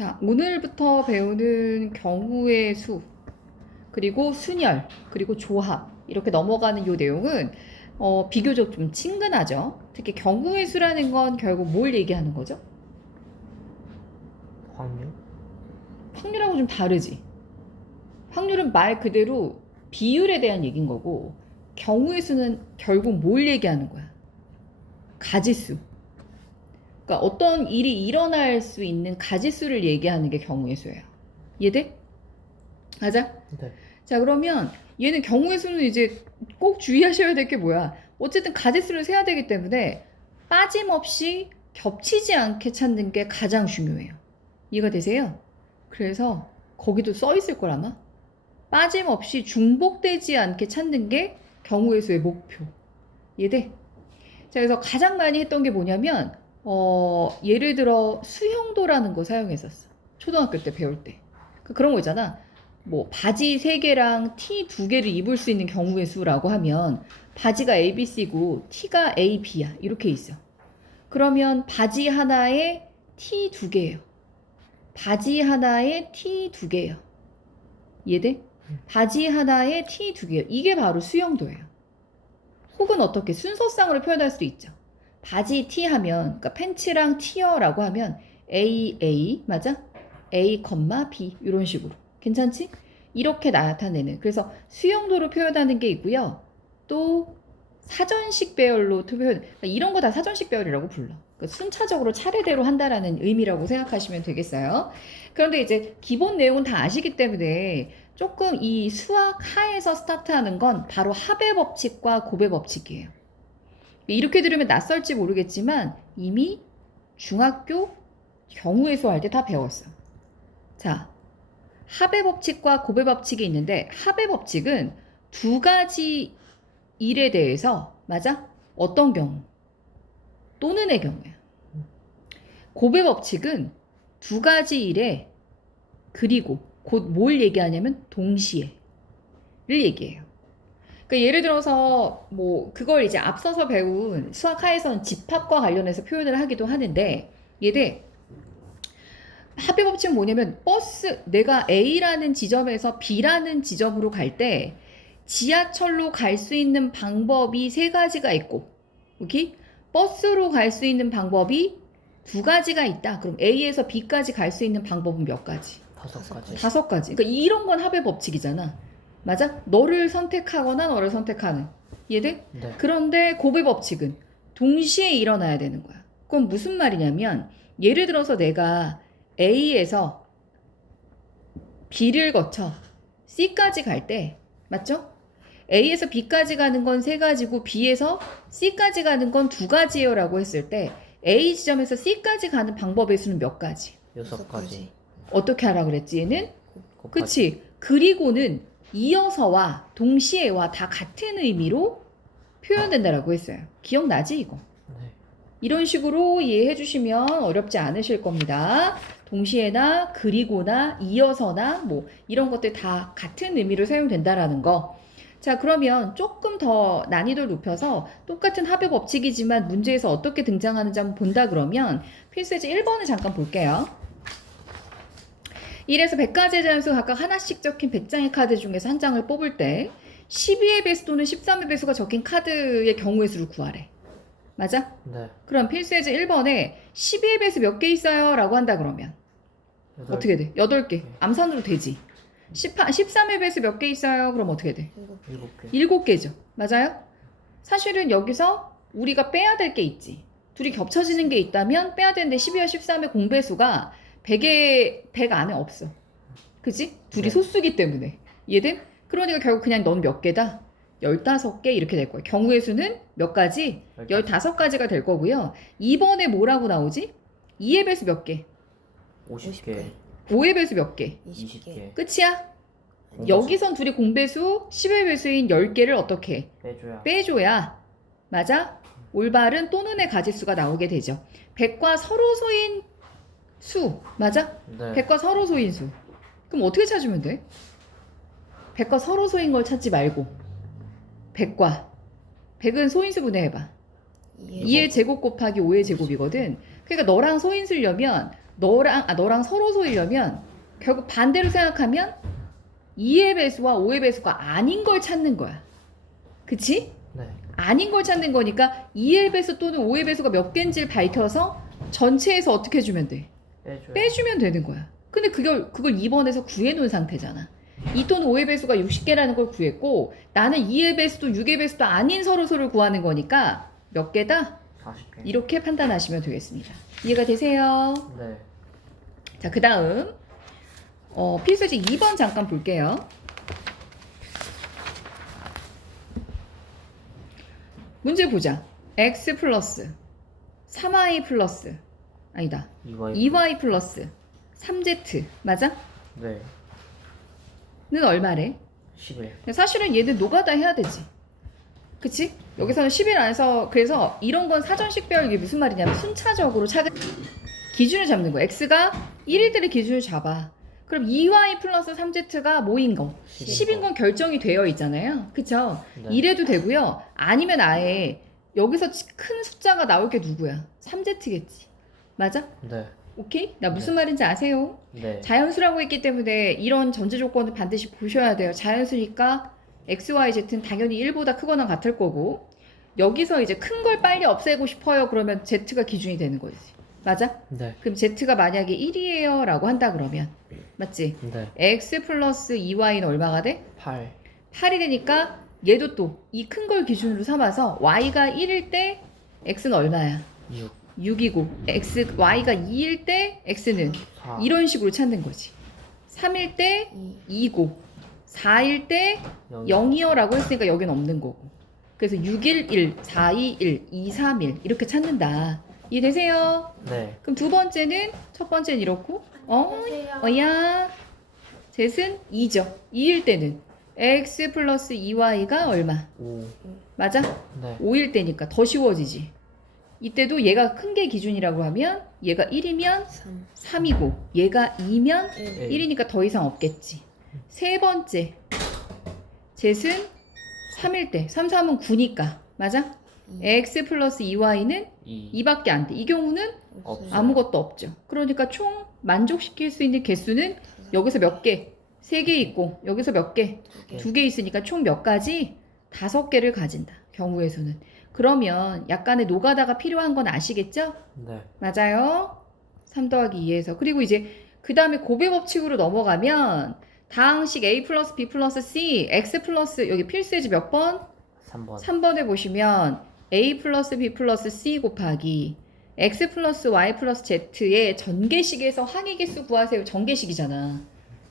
자, 오늘부터 배우는 경우의 수, 그리고 순열, 그리고 조합 이렇게 넘어가는 이 내용은 비교적 좀 친근하죠. 특히 경우의 수라는 건 결국 뭘 얘기하는 거죠? 확률? 확률하고 좀 다르지. 확률은 말 그대로 비율에 대한 얘기인 거고, 경우의 수는 결국 뭘 얘기하는 거야? 가지수. 그러니까 어떤 일이 일어날 수 있는 가지수를 얘기하는 게 경우의 수예요. 이해돼? 맞아? 네. 자, 그러면 얘는 경우의 수는 이제 꼭 주의하셔야 될 게 뭐야? 어쨌든 가지수를 세야 되기 때문에 빠짐없이 겹치지 않게 찾는 게 가장 중요해요. 이해가 되세요? 그래서 거기도 써 있을 걸 아마? 빠짐없이 중복되지 않게 찾는 게 경우의 수의 목표. 이해돼? 자, 그래서 가장 많이 했던 게 뭐냐면 예를 들어 수형도라는 거 사용했었어. 초등학교 때 배울 때. 그런 거 있잖아. 뭐 바지 3개랑 티 2개를 입을 수 있는 경우의 수라고 하면 바지가 ABC고 티가 A, B야. 이렇게 있어. 그러면 바지 하나에 티 2개예요. 바지 하나에 티 2개예요. 이해돼? 바지 하나에 티 2개예요. 이게 바로 수형도예요. 혹은 어떻게 순서상으로 표현할 수도 있죠. 바지 티 하면, 그러니까 팬츠랑 티어라고 하면 A, 맞아? A, B 이런 식으로. 괜찮지? 이렇게 나타내는. 그래서 수형도로 표현하는 게 있고요. 또 사전식 배열로 표현. 그러니까 이런 거 다 사전식 배열이라고 불러. 그러니까 순차적으로 차례대로 한다라는 의미라고 생각하시면 되겠어요. 그런데 이제 기본 내용은 다 아시기 때문에 조금 이 수학 하에서 스타트하는 건 바로 합의 법칙과 곱의 법칙이에요. 이렇게 들으면 낯설지 모르겠지만 이미 중학교 경우의 수 할 때 다 배웠어. 자, 합의 법칙과 곱의 법칙이 있는데 합의 법칙은 두 가지 일에 대해서, 맞아? 어떤 경우? 또는의 경우야. 곱의 법칙은 두 가지 일에 그리고 곧 뭘 얘기하냐면 동시에를 얘기해요. 그러니까 예를 들어서 뭐 그걸 이제 앞서서 배운 수학하에서는 집합과 관련해서 표현을 하기도 하는데 얘들 합의 법칙은 뭐냐면 내가 A라는 지점에서 B라는 지점으로 갈 때 지하철로 갈 수 있는 방법이 3가지가 있고, 오케이? 버스로 갈 수 있는 방법이 2가지가 있다. 그럼 A에서 B까지 갈 수 있는 방법은 몇 가지? 5가지. 5가지. 그러니까 이런 건 합의 법칙이잖아. 맞아? 너를 선택하거나 너를 선택하는. 이해돼? 네. 그런데 곱의 법칙은 동시에 일어나야 되는 거야. 그건 무슨 말이냐면 예를 들어서 내가 A에서 B를 거쳐 C까지 갈 때, 맞죠? A에서 B까지 가는 건 3가지고 B에서 C까지 가는 건 2가지예요 라고 했을 때 A 지점에서 C까지 가는 방법의 수는 몇 가지? 6가지. 어떻게 하라 그랬지 얘는? 곱하기. 그치? 그리고는 이어서와 동시에와 다 같은 의미로 표현된다라고 했어요. 기억나지 이거? 네. 이런 식으로 이해해 주시면 어렵지 않으실 겁니다. 동시에나 그리고나 이어서나 뭐 이런 것들 다 같은 의미로 사용된다라는 거. 자, 그러면 조금 더 난이도를 높여서 똑같은 합의 법칙이지만 문제에서 어떻게 등장하는지 한번 본다 그러면 필수예제 1번을 잠깐 볼게요. 1에서 100가지의 자연수 각각 하나씩 적힌 100장의 카드 중에서 한 장을 뽑을 때 12의 배수 또는 13의 배수가 적힌 카드의 경우의 수를 구하래. 맞아? 네. 그럼 필수예제 1번에 12의 배수 몇 개 있어요? 라고 한다 그러면 어떻게 돼? 8개. 암산으로 되지. 13의 배수 몇 개 있어요? 그럼 어떻게 돼? 7개. 7개죠. 맞아요? 사실은 여기서 우리가 빼야 될 게 있지. 둘이 겹쳐지는 게 있다면 빼야 되는데 12와 13의 공배수가 100 안에 없어. 그치? 둘이 네. 소수기 때문에. 이해돼? 그러니까 결국 그냥 넌 몇 개다? 15개 이렇게 될 거예요. 경우의 수는 몇 가지? 15가지가 될 거고요. 2번에 뭐라고 나오지? 2의 배수 몇 개? 50개. 5의 배수 몇 개? 20개. 끝이야? 여기선 둘이 공배수 10의 배수인 10개를 어떻게 해? 빼줘야. 빼줘야, 맞아? 올바른 또는의 가지수가 나오게 되죠. 100과 서로소인 수, 맞아? 네. 100과 서로소인 수. 그럼 어떻게 찾으면 돼? 100과 서로소인 걸 찾지 말고 100은 소인수 분해해봐. 2의 제곱 곱하기 5의 제곱이거든. 그러니까 너랑 소인수려면 너랑 서로 소이려면 결국 반대로 생각하면 2의 배수와 5의 배수가 아닌 걸 찾는 거야. 그치? 네. 아닌 걸 찾는 거니까 2의 배수 또는 5의 배수가 몇 개인지를 밝혀서 전체에서 어떻게 해주면 돼? 빼줘요. 빼주면 되는 거야. 근데 그걸 2번에서 구해놓은 상태잖아. 2 또는 5의 배수가 60개라는 걸 구했고 나는 2의 배수도 6의 배수도 아닌 서로소를 구하는 거니까 몇 개다? 40개. 이렇게 판단하시면 되겠습니다. 이해가 되세요? 네. 자, 그 다음 필수지 2번 잠깐 볼게요. 문제 보자. x 플러스 3y 플러스 아니다. 2y 플러스 3z 맞아? 네. 는 얼마래? 11. 사실은 얘는 노가다 해야 되지. 그치? 여기서는 10일 안에서 그래서 이런 건 사전식별 이게 무슨 말이냐면 순차적으로 기준을 잡는 거야. x가 1일 때를 기준을 잡아. 그럼 2y 플러스 3z가 뭐인 거? 10인 건 결정이 되어 있잖아요. 그쵸? 네. 이래도 되고요. 아니면 아예 여기서 큰 숫자가 나올 게 누구야? 3z겠지. 맞아? 네. 오케이? 나 무슨 말인지 아세요? 네. 자연수라고 했기 때문에 이런 전제 조건을 반드시 보셔야 돼요. 자연수니까 x, y, z는 당연히 1보다 크거나 같을 거고 여기서 이제 큰 걸 빨리 없애고 싶어요. 그러면 z가 기준이 되는 거지. 맞아? 네. 그럼 z가 만약에 1이에요 라고 한다 그러면 맞지? 네. x 플러스 2y는 얼마가 돼? 8. 8이 되니까 얘도 또 이 큰 걸 기준으로 삼아서 y가 1일 때 x는 얼마야? 6. 6이고 y가 2일 때 x는 4. 이런 식으로 찾는 거지. 3일 때 2고 4일 때 0이요 라고 했으니까 여긴 없는 거고. 그래서 6일 1, 4일 1, 2, 3일 이렇게 찾는다. 이해되세요? 네. 그럼 두 번째는 첫 번째는 이렇고 어야 zet은 2죠. 2일 때는 x 플러스 2y가 얼마? 5. 맞아? 네. 5일 때니까 더 쉬워지지. 이때도 얘가 큰 게 기준이라고 하면 얘가 1이면 3이고 얘가 2면 1이니까 더 이상 없겠지. 세 번째 zet은 3일 때 3, 3은 9니까 맞아? x 플러스 2y는 2. 2밖에 안 돼. 이 경우는 없어요. 아무것도 없죠. 그러니까 총 만족시킬 수 있는 개수는 여기서 몇 개? 3개 있고 여기서 몇 개? 2개 있으니까 총 몇 가지? 5개를 가진다. 경우의 수는. 그러면 약간의 노가다가 필요한 건 아시겠죠? 네. 맞아요. 3 더하기 2에서. 그리고 이제 그 다음에 곱의 법칙으로 넘어가면 다항식 a 플러스 b 플러스 c x 플러스 여기 필수예지 몇 번? 3번. 3번에 보시면 a 플러스 b 플러스 c 곱하기 x 플러스 y 플러스 z의 전개식에서 항의개수 구하세요. 전개식이잖아.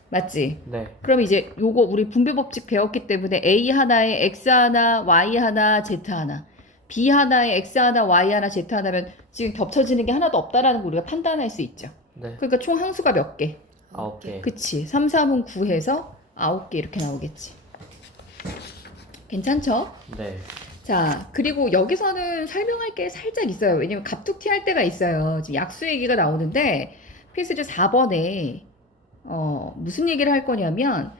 맞지? 네. 그럼 이제 요거 우리 분배 법칙 배웠기 때문에 a 하나에 x 하나, y 하나, z 하나, b 하나에 x 하나, y 하나, z 하나면 지금 겹쳐지는 게 하나도 없다라는 걸 우리가 판단할 수 있죠. 네. 그러니까 총 항수가 몇 개? 9개. 그치. 3, 3은 9해서 9개 이렇게 나오겠지. 괜찮죠? 네. 자, 그리고 여기서는 설명할 게 살짝 있어요. 왜냐면 갑툭튀 할 때가 있어요. 지금 약수 얘기가 나오는데 필수제 4번에 무슨 얘기를 할 거냐면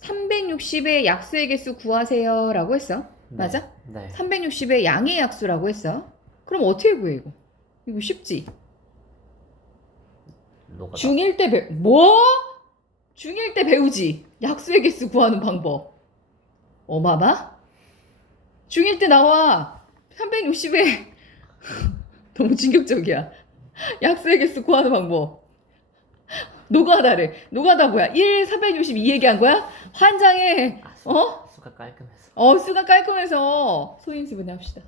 360의 약수의 개수 구하세요 라고 했어. 맞아? 네. 360의 양의 약수라고 했어. 그럼 어떻게 구해 이거? 이거 쉽지? 노가다. 중1 때 뭐? 중1 때 배우지. 약수의 개수 구하는 방법. 어마마? 중1 때 나와. 360에 너무 충격적이야. 약수의 개수 구하는 방법. 노가다래. 노가다 뭐야? 1, 362 얘기한 거야? 환장해. 수가 깔끔해서. 수가 깔끔해서 소인수분해 합시다.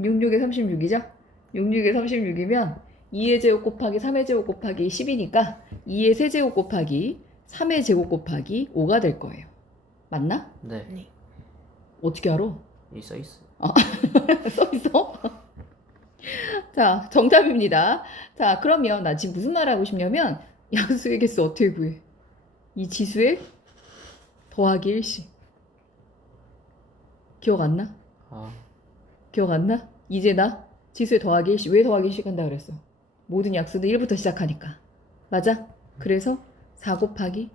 66에 36이죠? 66에 36이면 2의 제곱 곱하기 3의 제곱 곱하기 10이니까 2의 세제곱 곱하기 3의 제곱 곱하기 5가 될 거예요. 맞나? 네. 어떻게 알아? 써 있어요. 써있어? 자, 정답입니다. 자, 그러면 나 지금 무슨 말 하고 싶냐면 약수의 개수 어떻게 구해? 이 지수에 더하기 1씩. 기억 안 나? 기억 안 나? 이제 나 지수에 더하기 1씩. 왜 더하기 1씩 한다 그랬어? 모든 약수는 1부터 시작하니까. 맞아? 그래서 4 곱하기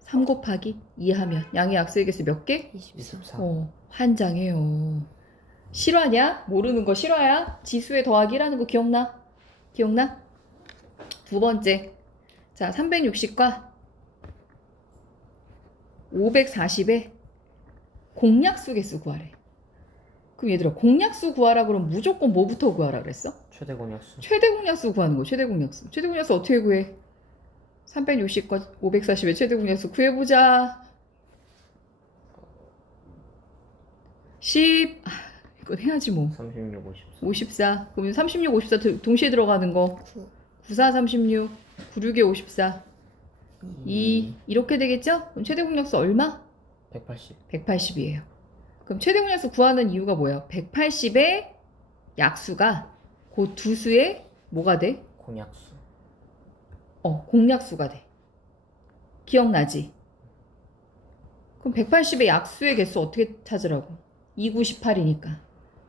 3 곱하기 2 하면 양의 약수의 개수 몇 개? 24. 환장해요. 실화냐? 모르는 거 실화야? 지수에 더하기 1하는 거 기억나? 기억나? 두 번째 자, 360과 540의 공약수 개수 구하래. 그럼 얘들아, 공약수 구하라 그러면 무조건 뭐부터 구하라 그랬어? 최대 공약수. 최대 공약수 구하는 거. 최대 공약수. 최대 공약수 어떻게 구해? 360과 540의 최대 공약수 구해보자. 10. 이건 해야지 뭐. 36, 54. 54. 그러면 36, 54 동시에 들어가는 거. 94, 36. 96에 54. 2. 이렇게 되겠죠? 그럼 최대 공약수 얼마? 180. 180이에요. 그럼 최대 공약수 구하는 이유가 뭐예요? 180의 약수가 그 두 수의 뭐가 돼? 공약수. 공약수가 돼. 기억나지? 그럼 180의 약수의 개수 어떻게 찾으라고? 298이니까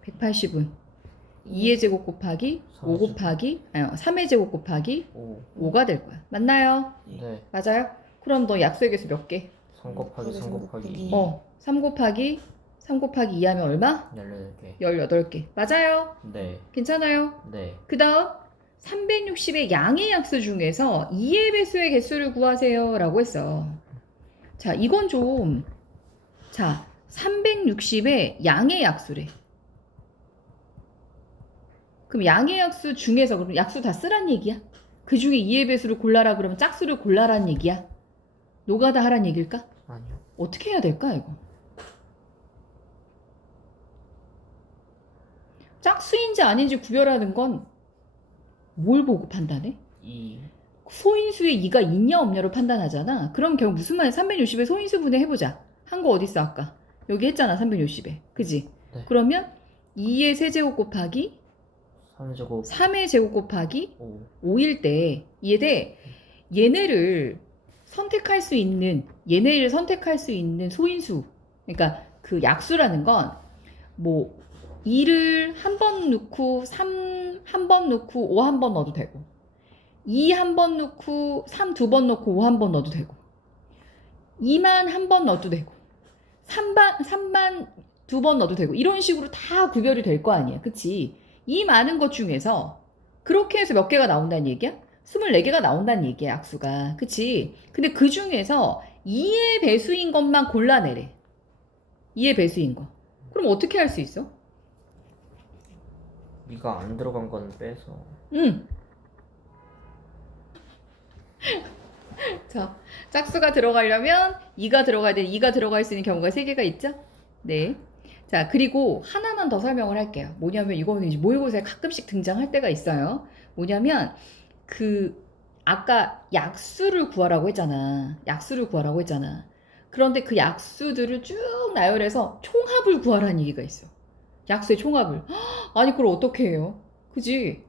180은 2의 제곱 곱하기 5 곱하기 3의 제곱 곱하기 5가 될 거야. 맞나요? 네. 맞아요? 그럼 너 약수의 개수 몇 개? 3 곱하기 3 곱하기 2. 3 곱하기 3 곱하기 2 하면 얼마? 18개. 18개. 맞아요? 네. 괜찮아요? 네. 그 다음 360의 양의 약수 중에서 2의 배수의 개수를 구하세요 라고 했어. 자, 이건 좀, 자, 360의 양의 약수래. 그럼 양의 약수 중에서, 그럼 약수 다 쓰란 얘기야? 그 중에 2의 배수를 골라라 그러면 짝수를 골라란 얘기야? 노가다 하란 얘기일까? 아니요. 어떻게 해야 될까 이거? 짝수인지 아닌지 구별하는 건 뭘 보고 판단해? 2. 소인수의 2가 있냐 없냐로 판단하잖아. 그럼 결국 무슨 말이야? 360에 소인수분해 해보자. 한 거 어딨어 아까? 여기 했잖아 360에. 그지? 네. 그러면 2의 세제곱 곱하기 3제곱 3의 제곱 곱하기 5. 5일 때 얘네 얘네를 선택할 수 있는 소인수, 그러니까 그 약수라는 건 뭐 2를 한 번 넣고 3 한 번 넣고 5 한 번 넣어도 되고 2 한 번 넣고 3 두 번 넣고 5 한 번 넣어도 되고 2만 한 번 넣어도 되고 3만 두 번 넣어도 되고 이런 식으로 다 구별이 될 거 아니야. 그치? 이 많은 것 중에서 그렇게 해서 몇 개가 나온다는 얘기야? 24개가 나온다는 얘기야, 약수가. 그치? 근데 그 중에서 2의 배수인 것만 골라내래. 2의 배수인 거. 그럼 어떻게 할 수 있어? 이가 안 들어간 건 빼서. 자, 짝수가 들어가려면 2가 들어가야 돼. 2가 들어갈 수 있는 경우가 3개가 있죠? 네. 자, 그리고 하나만 더 설명을 할게요. 뭐냐면 이거는 이제 모의고사에 가끔씩 등장할 때가 있어요. 뭐냐면 아까 약수를 구하라고 했잖아. 그런데 그 약수들을 쭉 나열해서 총합을 구하라는 얘기가 있어. 약수의 총합을. 아니, 그걸 어떻게 해요? 그지?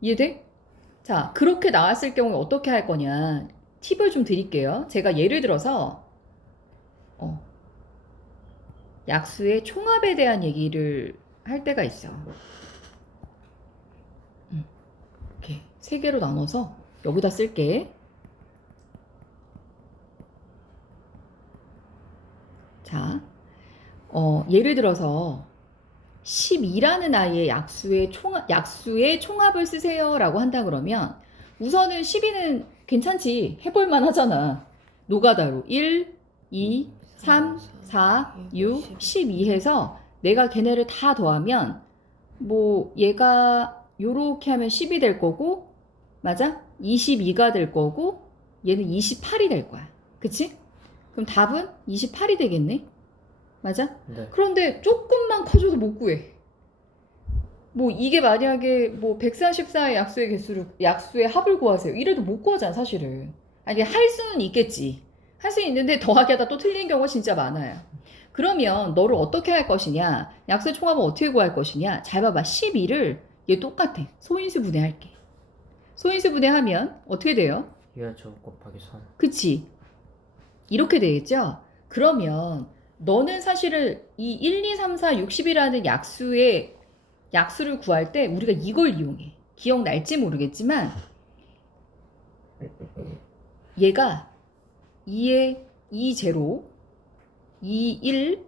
이해돼? 자, 그렇게 나왔을 경우에 어떻게 할 거냐. 팁을 좀 드릴게요. 제가 예를 들어서 약수의 총합에 대한 얘기를 할 때가 있어. 이렇게 3개로 나눠서 여기다 쓸게. 자, 예를 들어서 12라는 아이의 약수의 총합을 쓰세요 라고 한다 그러면 우선은 12는 괜찮지. 해볼만 하잖아. 노가다로 1, 2, 3, 4, 6, 12 해서 내가 걔네를 다 더하면 뭐 얘가 요렇게 하면 10이 될 거고, 맞아? 22가 될 거고 얘는 28이 될 거야. 그치? 그럼 답은 28이 되겠네? 맞아? 네. 그런데 조금만 커져도 못 구해. 뭐 이게 만약에 뭐 144의 약수의 합을 구하세요. 이래도 못 구하잖아 사실은. 아니 할 수는 있겠지. 할 수는 있는데 더하기 하다 또 틀린 경우가 진짜 많아요. 그러면 너를 어떻게 할 것이냐, 약수의 총합은 어떻게 구할 것이냐. 잘 봐봐. 12를 얘 똑같아. 소인수 분해할게. 소인수 분해하면 어떻게 돼요? 2와 제곱 곱하기 3. 그치? 이렇게 되겠죠? 그러면 너는 사실은 이 1, 2, 3, 4, 60이라는 약수를 구할 때 우리가 이걸 이용해. 기억날지 모르겠지만 얘가 2의 2제로 2, 1,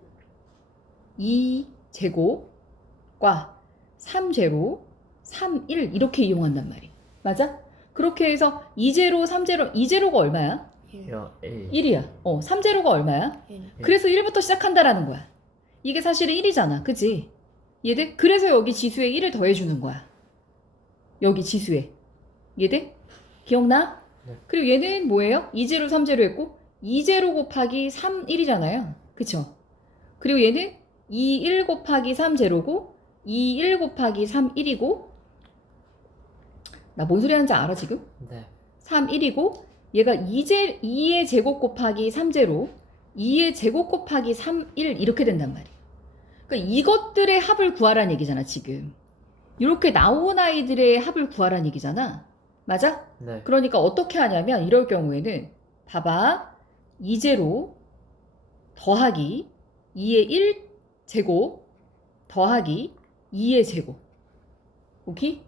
2 제곱과 3제로 3, 1 이렇게 이용한단 말이야. 맞아? 그렇게 해서 2제로, 3제로, 2제로가 얼마야? 1. 야, 1. 1이야. 3제로가 얼마야? 1. 그래서 1부터 시작한다라는 거야. 이게 사실은 1이잖아. 그치? 얘들? 그래서 여기 지수에 1을 더해주는 거야. 여기 지수에. 얘들? 기억나? 네. 그리고 얘는 뭐예요? 2제로, 3제로 했고 2제로 곱하기 3, 1이잖아요. 그쵸? 그리고 얘는 2, 1 곱하기 3 제로고 2, 1 곱하기 3, 1이고 나 뭔 소리 하는지 알아 지금? 네. 3, 1이고 얘가 2의 제곱 곱하기 3제로 2의 제곱 곱하기 3, 1 이렇게 된단 말이야. 그러니까 이것들의 합을 구하라는 얘기잖아 지금. 이렇게 나온 아이들의 합을 구하라는 얘기잖아. 맞아? 네. 그러니까 어떻게 하냐면 이럴 경우에는 봐봐. 2제로 더하기 2의 1 제곱 더하기 2의 제곱. 오케이?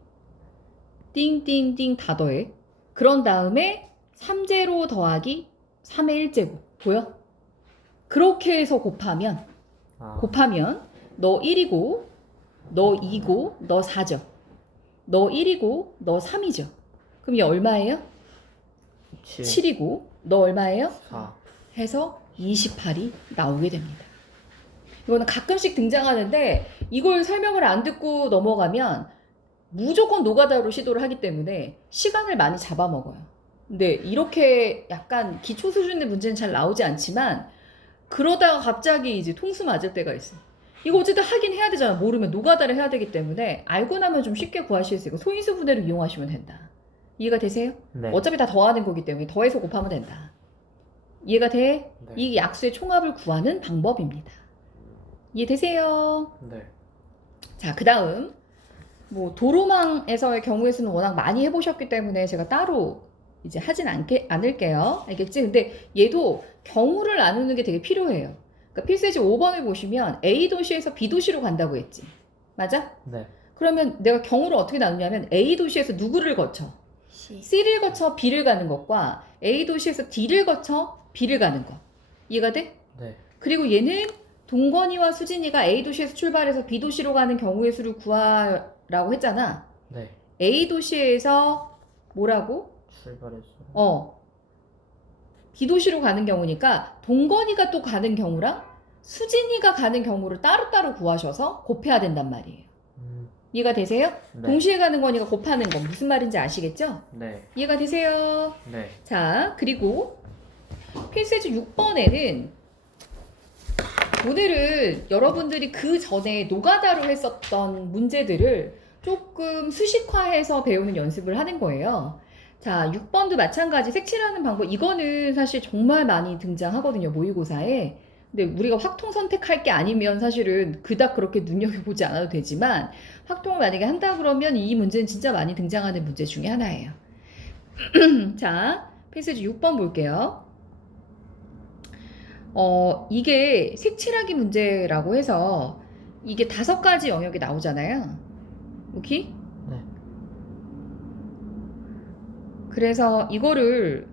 띵띵띵 다 더해. 그런 다음에 3제로 더하기 3의 1제곱. 보여? 그렇게 해서 곱하면 아, 너 1이고 너 2고 너 4죠. 너 1이고 너 3이죠. 그럼 얘 얼마예요? 7. 7이고 너 얼마예요? 4. 해서 28이 나오게 됩니다. 이거는 가끔씩 등장하는데 이걸 설명을 안 듣고 넘어가면 무조건 노가다로 시도를 하기 때문에 시간을 많이 잡아먹어요. 근데 이렇게 약간 기초 수준의 문제는 잘 나오지 않지만 그러다가 갑자기 이제 통수 맞을 때가 있어. 이거 어쨌든 하긴 해야 되잖아. 모르면 노가다를 해야 되기 때문에 알고 나면 좀 쉽게 구하실 수 있고 소인수 분해를 이용하시면 된다. 이해가 되세요? 네. 어차피 다 더하는 거기 때문에 더해서 곱하면 된다. 이해가 돼? 네. 이 약수의 총합을 구하는 방법입니다. 이해되세요? 네. 자, 그 다음 뭐 도로망에서의 경우의 수는 워낙 많이 해보셨기 때문에 제가 따로 이제 하진 않을게요. 알겠지? 근데 얘도 경우를 나누는 게 되게 필요해요. 그러니까 필세지 5번을 보시면 A 도시에서 B 도시로 간다고 했지. 맞아? 네. 그러면 내가 경우를 어떻게 나누냐면 A 도시에서 누구를 거쳐? C. C를 거쳐 B를 가는 것과 A 도시에서 D를 거쳐 B를 가는 것. 이해가 돼? 네. 그리고 얘는 동건이와 수진이가 A 도시에서 출발해서 B 도시로 가는 경우의 수를 구하라고 했잖아. 네. A 도시에서 뭐라고? 출발했어. B 도시로 가는 경우니까 동건이가 또 가는 경우랑 수진이가 가는 경우를 따로따로 구하셔서 곱해야 된단 말이에요. 이해가 되세요? 네. 동시에 가는 거니까 곱하는 거 무슨 말인지 아시겠죠? 네. 이해가 되세요? 네. 자, 그리고 필세지 6번에는 오늘은 여러분들이 그 전에 노가다로 했었던 문제들을 조금 수식화해서 배우는 연습을 하는 거예요. 자, 6번도 마찬가지 색칠하는 방법. 이거는 사실 정말 많이 등장하거든요, 모의고사에. 근데 우리가 확통 선택할 게 아니면 사실은 그닥 그렇게 눈여겨보지 않아도 되지만 확통을 만약에 한다 그러면 이 문제는 진짜 많이 등장하는 문제 중에 하나예요. 자, 필세지 6번 볼게요. 이게 색칠하기 문제라고 해서 이게 5가지 영역이 나오잖아요. 오케이? 네. 그래서 이거를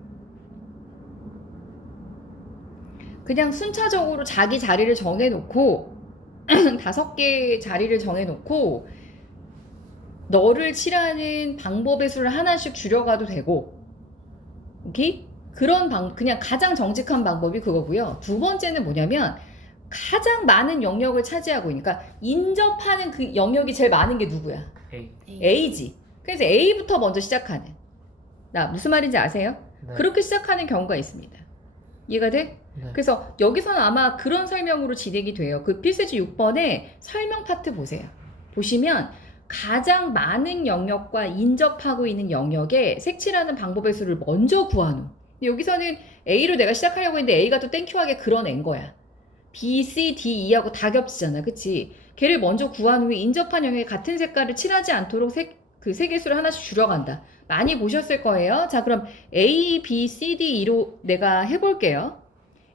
그냥 순차적으로 자기 자리를 정해놓고 5개 자리를 정해놓고 너를 칠하는 방법의 수를 하나씩 줄여가도 되고, 오케이? 그냥 가장 정직한 방법이 그거고요. 두 번째는 뭐냐면 가장 많은 영역을 차지하고 있으니까 인접하는 그 영역이 제일 많은 게 누구야? A. A지. 그래서 A부터 먼저 시작하는. 나 무슨 말인지 아세요? 네. 그렇게 시작하는 경우가 있습니다. 이해가 돼? 네. 그래서 여기서는 아마 그런 설명으로 진행이 돼요. 그 필세지 6번에 설명 파트 보세요. 보시면 가장 많은 영역과 인접하고 있는 영역에 색칠하는 방법의 수를 먼저 구하노. 여기서는 A로 내가 시작하려고 했는데 A가 또 땡큐하게 그려낸 거야. B, C, D, E하고 다 겹치잖아. 그치? 걔를 먼저 구한 후에 인접한 영역에 같은 색깔을 칠하지 않도록 그 세 개수를 하나씩 줄여간다. 많이 보셨을 거예요. 자, 그럼 A, B, C, D, E로 내가 해볼게요.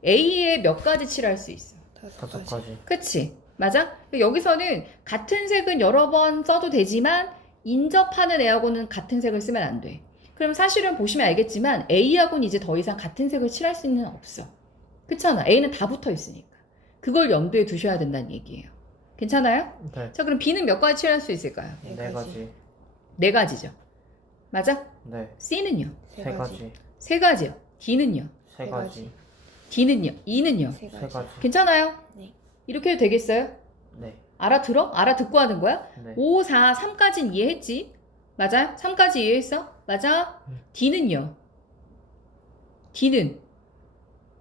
A에 몇 가지 칠할 수 있어? 5가지. 그치? 맞아? 여기서는 같은 색은 여러 번 써도 되지만 인접하는 애하고는 같은 색을 쓰면 안 돼. 그럼 사실은 보시면 알겠지만 A하고는 이제 더 이상 같은 색을 칠할 수는 없어. 그렇잖아. A는 다 붙어 있으니까. 그걸 염두에 두셔야 된다는 얘기예요. 괜찮아요? 네. 자, 그럼 B는 몇 가지 칠할 수 있을까요? 4가지. 4가지죠. 맞아? 네. C는요? 세 가지. 세 가지요. D는요? 세 가지. D는요? E는요? 세 가지. 괜찮아요? 네. 이렇게 해도 되겠어요? 네. 알아들어? 알아듣고 하는 거야? 네. 5, 4, 3까지는 이해했지? 맞아? 3까지 이해했어? 맞아? D는요? D는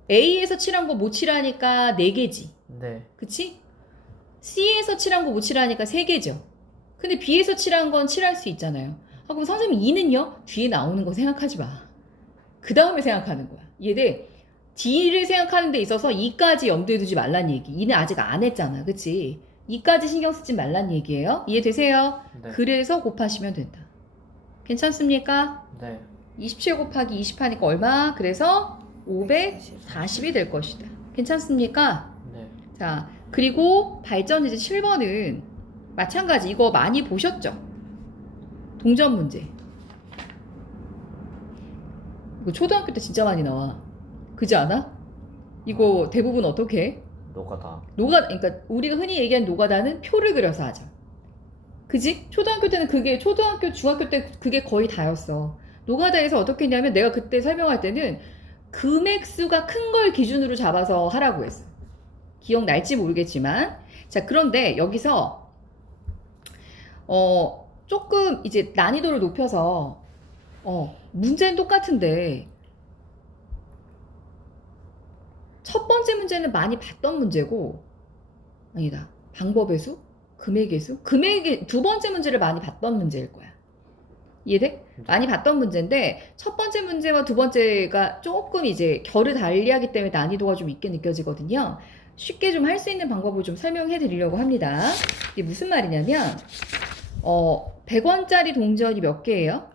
A에서 칠한 거 못 칠하니까 4개지. 네. 그치? C에서 칠한 거 못 칠하니까 3개죠. 근데 B에서 칠한 건 칠할 수 있잖아요. 아, 그럼 선생님 E는요? 뒤에 나오는 거 생각하지 마. 그 다음에 생각하는 거야. 이해돼? D를 생각하는 데 있어서 E까지 염두에 두지 말란 얘기. E는 아직 안 했잖아. 그치? E까지 신경 쓰지 말란 얘기예요. 이해되세요? 네. 그래서 곱하시면 된다. 괜찮습니까? 네. 27 곱하기 20 하니까 얼마? 그래서 540이 될 것이다. 괜찮습니까? 네. 자, 그리고 발전제제 7번은 마찬가지. 이거 많이 보셨죠? 동전 문제. 이거 초등학교 때 진짜 많이 나와. 그지 않아? 이거 대부분 어떻게 해? 노가다. 그러니까 우리가 흔히 얘기하는 노가다는 표를 그려서 하죠. 그지? 초등학교 때는 그게, 초등학교, 중학교 때 그게 거의 다였어. 노가다에서 어떻게 했냐면 내가 그때 설명할 때는 금액수가 큰 걸 기준으로 잡아서 하라고 했어. 기억날지 모르겠지만. 자, 그런데 여기서, 조금 이제 난이도를 높여서, 문제는 똑같은데, 첫 번째 문제는 많이 봤던 문제고, 아니다. 방법의 수? 금액의 수? 두 번째 문제를 많이 봤던 문제일 거야. 이해돼? 많이 봤던 문제인데, 첫 번째 문제와 두 번째가 조금 이제 결을 달리하기 때문에 난이도가 좀 있게 느껴지거든요. 쉽게 좀 할 수 있는 방법을 좀 설명해 드리려고 합니다. 이게 무슨 말이냐면, 100원짜리 동전이 몇 개예요?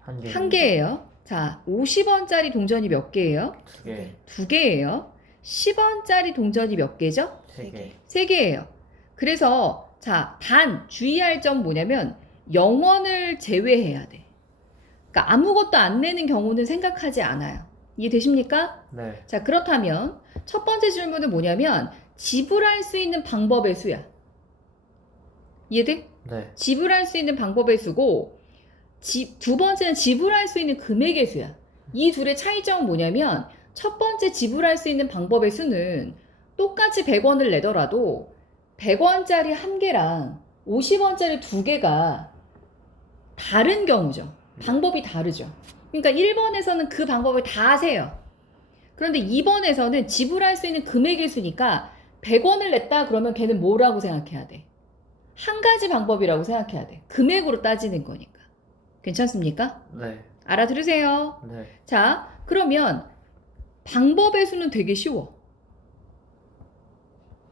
한 개. 한 개예요. 자, 50원짜리 동전이 몇 개예요? 두 개. 두 개예요. 10원짜리 동전이 몇 개죠? 세 개. 세 개예요. 그래서 자, 단 주의할 점 뭐냐면 0원을 제외해야 돼. 그러니까 아무것도 안 내는 경우는 생각하지 않아요. 이해되십니까? 네. 자, 그렇다면 첫 번째 질문은 뭐냐면 지불할 수 있는 방법의 수야. 이해돼? 네. 지불할 수 있는 방법의 수고 두 번째는 지불할 수 있는 금액의 수야. 이 둘의 차이점은 뭐냐면 첫 번째 지불할 수 있는 방법의 수는 똑같이 100원을 내더라도 100원짜리 한 개랑 50원짜리 두 개가 다른 경우죠. 방법이 다르죠. 그러니까 1번에서는 그 방법을 다 하세요. 그런데 2번에서는 지불할 수 있는 금액의 수니까 100원을 냈다 그러면 걔는 뭐라고 생각해야 돼? 한 가지 방법이라고 생각해야 돼. 금액으로 따지는 거니까. 괜찮습니까? 네. 알아들으세요? 네. 자, 그러면 방법의 수는 되게 쉬워.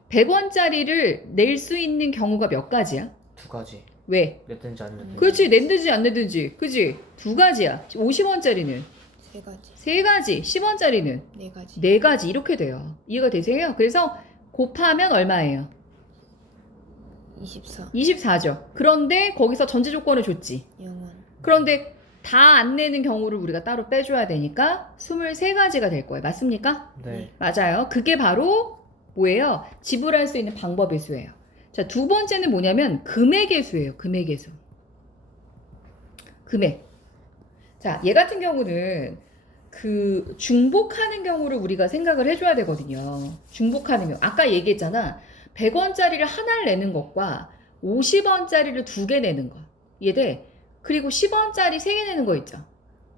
100원짜리를 낼 수 있는 경우가 몇 가지야? 두 가지. 왜? 냈든지 안 냈든지. 그렇지, 낸든지 안 내든지. 그지? 두 가지야. 50원짜리는 세 가지. 세 가지, 10원짜리는 네 가지. 네 가지 이렇게 돼요. 이해가 되세요? 그래서 곱하면 얼마예요? 24. 24죠. 그런데 거기서 전제 조건을 줬지. 0원. 그런데 다 안 내는 경우를 우리가 따로 빼줘야 되니까 23가지가 될 거예요. 맞습니까? 네. 맞아요. 그게 바로 뭐예요? 지불할 수 있는 방법의 수예요. 자, 두 번째는 뭐냐면 금액의 수예요. 금액의 수. 금액. 자, 얘 같은 경우는 그 중복하는 경우를 우리가 생각을 해줘야 되거든요. 중복하는 경우. 아까 얘기했잖아. 100원짜리를 하나를 내는 것과 50원짜리를 두 개 내는 거. 이해돼? 그리고 10원짜리 세 개 내는 거 있죠.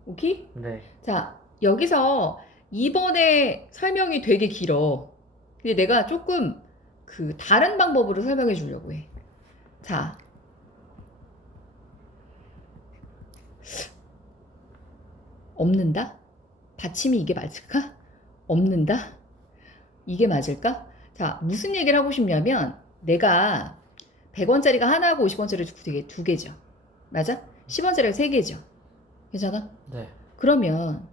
오케이? 네. 자, 여기서 이번에 설명이 되게 길어. 근데 내가 조금 그 다른 방법으로 설명해 주려고 해. 자. 없는다? 받침이 이게 맞을까? 없는다? 이게 맞을까? 자, 무슨 얘기를 하고 싶냐면 내가 100원짜리가 하나하고 50원짜리 두 개죠. 맞아? 10원짜리가 세 개죠. 괜찮아? 네. 그러면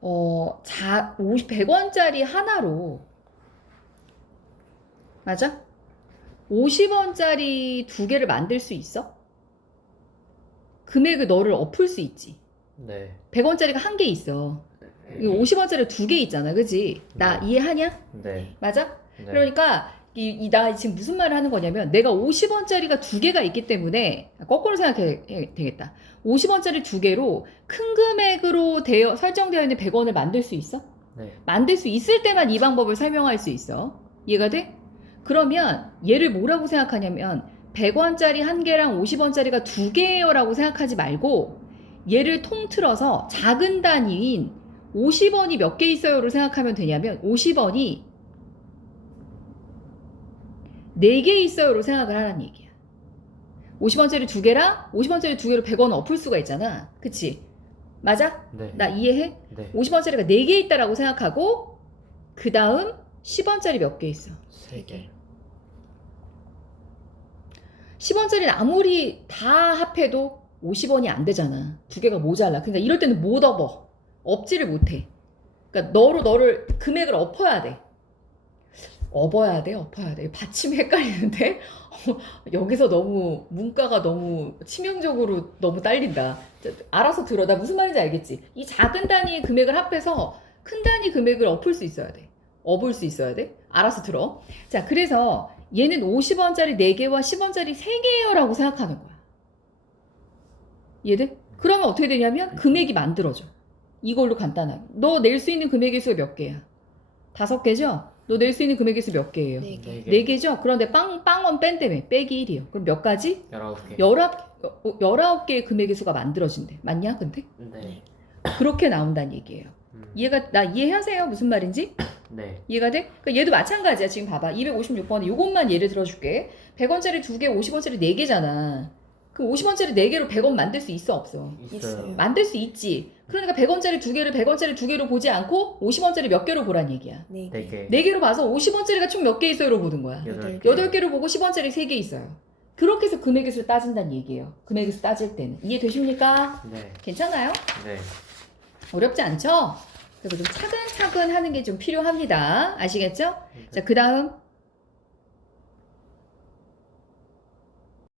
100원짜리 하나로 맞아? 50원짜리 두 개를 만들 수 있어? 금액을 너를 엎을 수 있지. 네. 100원짜리가 한 개 있어. 50원짜리 두 개 있잖아. 그지? 나 네. 이해하냐? 네. 맞아? 네. 그러니까 나 지금 무슨 말을 하는 거냐면 내가 50원짜리가 두 개가 있기 때문에 거꾸로 생각해야 되겠다. 50원짜리 두 개로 큰 금액으로 설정되어 있는 100원을 만들 수 있어? 네. 만들 수 있을 때만 이 방법을 설명할 수 있어. 이해가 돼? 그러면 얘를 뭐라고 생각하냐면 100원짜리 한 개랑 50원짜리가 두 개예요 라고 생각하지 말고 얘를 통틀어서 작은 단위인 50원이 몇 개 있어요로 생각하면 되냐면 50원이 4개 있어요로 생각을 하라는 얘기야. 50원짜리 두 개랑 50원짜리 두 개로 100원 엎을 수가 있잖아. 그치? 맞아? 네. 나 이해해? 네. 50원짜리가 4개 있다라고 생각하고 그 다음 10원짜리 몇 개 있어? 3개. 10원짜리는 아무리 다 합해도 50원이 안 되잖아. 두 개가 모자라. 그러니까 이럴 때는 못 엎어. 엎지를 못해. 그러니까 너를 금액을 엎어야 돼. 엎어야 돼? 엎어야 돼? 받침이 헷갈리는데? 여기서 너무 문과가 너무 치명적으로 너무 딸린다. 알아서 들어. 나 무슨 말인지 알겠지? 이 작은 단위의 금액을 합해서 큰 단위 금액을 엎을 수 있어야 돼. 엎을 수 있어야 돼. 알아서 들어. 자, 그래서 얘는 50원짜리 4개와 10원짜리 3개예요 라고 생각하는 거야. 이해돼? 그러면 어떻게 되냐면 금액이 만들어져. 이걸로 간단하게. 너 낼 수 있는 금액의 수가 몇 개야? 5개죠? 너 낼 수 있는 금액의 수 몇 개예요? 4개. 4개죠? 그런데 빵원 뺀다며. 빼기 1이요. 그럼 몇 가지? 19개. 19개의 금액의 수가 만들어진대. 맞냐, 근데? 네. 그렇게 나온다는 얘기예요. 나 이해하세요? 무슨 말인지? 네. 이해가 돼? 그러니까 얘도 마찬가지야. 지금 봐봐. 256번에 이것만 예를 들어줄게. 100원짜리 2개, 50원짜리 4개잖아. 그럼 50원짜리 4개로 100원 만들 수 있어, 없어? 있어요. 만들 수 있지. 그러니까 100원짜리 2개를 100원짜리 2개로 보지 않고 50원짜리 몇 개로 보란 얘기야. 4개. 4개. 4개로 봐서 50원짜리가 총 몇 개 있어요로 보는 거야. 8개. 8개로 보고 10원짜리 3개 있어요. 그렇게 해서 금액의 수를 따진다는 얘기예요. 금액의 수 따질 때는. 이해되십니까? 네. 괜찮아요? 네. 어렵지 않죠? 그리고 좀 차근차근 하는 게 좀 필요합니다. 아시겠죠? 자, 그 다음